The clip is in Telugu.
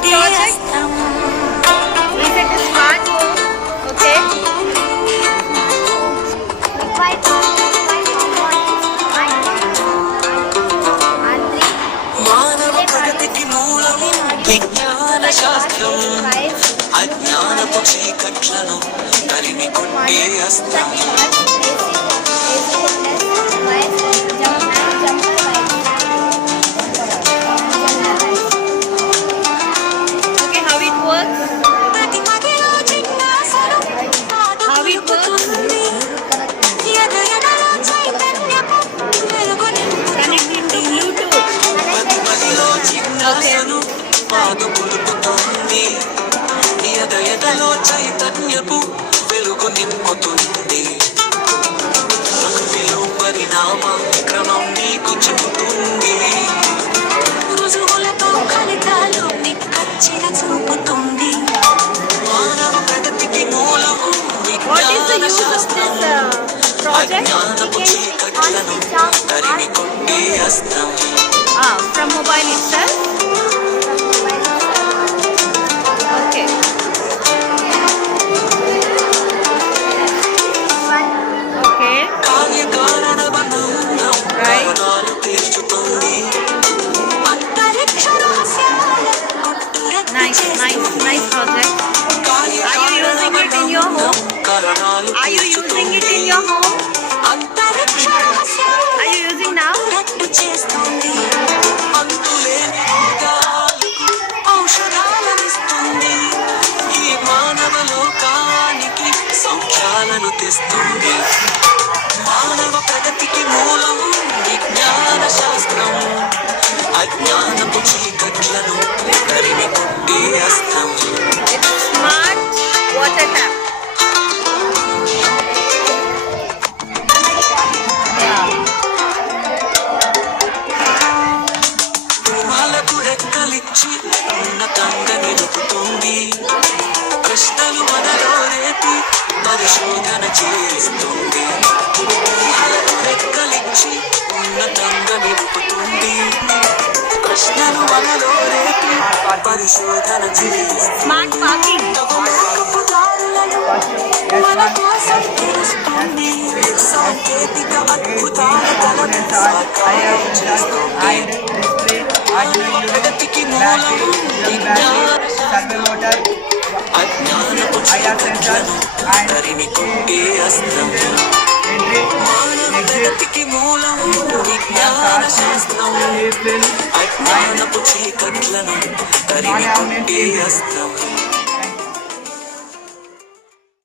this project? Um, is it a smart home? మానవ ప్రగతికి మూలం విజ్ఞాన శాస్త్రం అజ్ఞానపు చీకట్లను తరిమి కొట్టే అస్తం జిజ్ఞాసను పాదు పులుపుతోంది ఎద ఎదలో చైతన్యపు వెలుగు నింపుతుంది ప్రకృతిలో పరిణామ క్రమం నీకు చెబుతుంది. రుజువులతో ఫలితాలు నిక్కచ్చిన చూపుతుంది. మానవ ప్రగతికి మూలం విజ్ఞాన శాస్త్రం uh, project? అజ్ఞానపు చీకట్లను తరిమి కొట్టే అస్త్రం. Ah, from mobile itself? సౌఖ్యాలను తెస్తుంది. మానవ ప్రగతికి మూలం విజ్ఞాన శాస్త్రం అజ్ఞానపు చీకట్లను తరిమి కొట్టే అస్త్రం. స్మార్ట్ వాటర్ ట్యాప్ పరిశోధన చేస్తుంది వాళ్ళకు రెక్కలిచ్చి ఉన్నతంగా నిలుపుతుంది ప్రశ్నలు మనలో రేపి పరిశోధన చేస్తుంది సాంకేతిక అద్భుతాల తలను సాకారం చేస్తుంది ప్రగతికి మూలం విజ్ఞాన అజ్ఞానపు చీకట్లను తరిమి కొట్టే అస్త్రం మానవ ప్రగతికి మూలం విజ్ఞాన